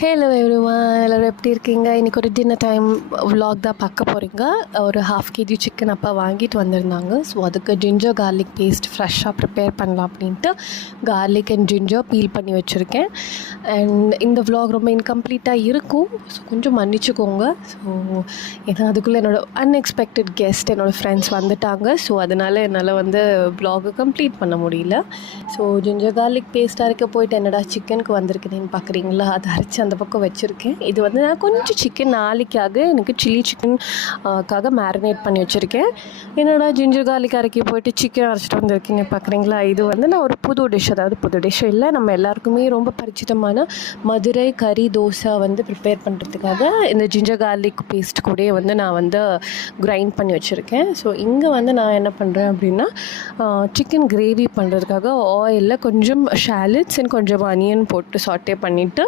Hello everyone, எல்லோரும் எப்படி இருக்கீங்க? இன்றைக்கி ஒரு டின்னர் டைம் விலாக் தான் பார்க்க போகிறீங்க. ஒரு 1/2 kg சிக்கன் அப்பா வாங்கிட்டு வந்திருந்தாங்க. ஸோ அதுக்கு ஜிஞ்சர் கார்லிக் பேஸ்ட் ஃப்ரெஷ்ஷாக ப்ரிப்பேர் பண்ணலாம் அப்படின்ட்டு கார்லிக் அண்ட் ஜிஞ்சர் பீல் பண்ணி வச்சுருக்கேன். அண்ட் இந்த விலாக் ரொம்ப இன்கம்ப்ளீட்டாக இருக்கும், ஸோ கொஞ்சம் மன்னிச்சுக்கோங்க. ஸோ ஏன்னா அதுக்குள்ளே என்னோடய அன்எக்ஸ்பெக்டட் கெஸ்ட் என்னோடய ஃப்ரெண்ட்ஸ் வந்துட்டாங்க. ஸோ அதனால் என்னால் விலாகை கம்ப்ளீட் பண்ண முடியல. ஸோ ஜிஞ்சர் கார்லிக் பேஸ்ட்டாக இருக்க போயிட்டு என்னடா சிக்கனுக்கு வந்திருக்குதுன்னு பார்க்குறீங்களா? அதை அரைச்சி அந்த பக்கம் வச்சுருக்கேன். இது நான் கொஞ்சம் சிக்கன் நாளைக்காக எனக்கு சில்லி சிக்கனுக்காக மேரினேட் பண்ணி வச்சுருக்கேன். என்னோட ஜிஞ்சர் கார்லிக் அரைக்கி போயிட்டு சிக்கன் அரைச்சிட்டு வந்திருக்கீங்க பார்க்குறீங்களா? இது நான் ஒரு புது டிஷ், அதாவது புது டிஷ் இல்லை, நம்ம எல்லாருக்குமே ரொம்ப பரிச்சிதமான மதுரை கறி தோசை ப்ரிப்பேர் பண்ணுறதுக்காக இந்த ஜிஞ்சர் கார்லிக் பேஸ்ட் கூட நான் கிரைண்ட் பண்ணி வச்சுருக்கேன். ஸோ இங்கே நான் என்ன பண்ணுறேன் அப்படின்னா, சிக்கன் கிரேவி பண்ணுறதுக்காக ஆயிலில் கொஞ்சம் ஷாலட்ஸ் அண்ட் கொஞ்சம் அனியன் போட்டு சாட்டே பண்ணிவிட்டு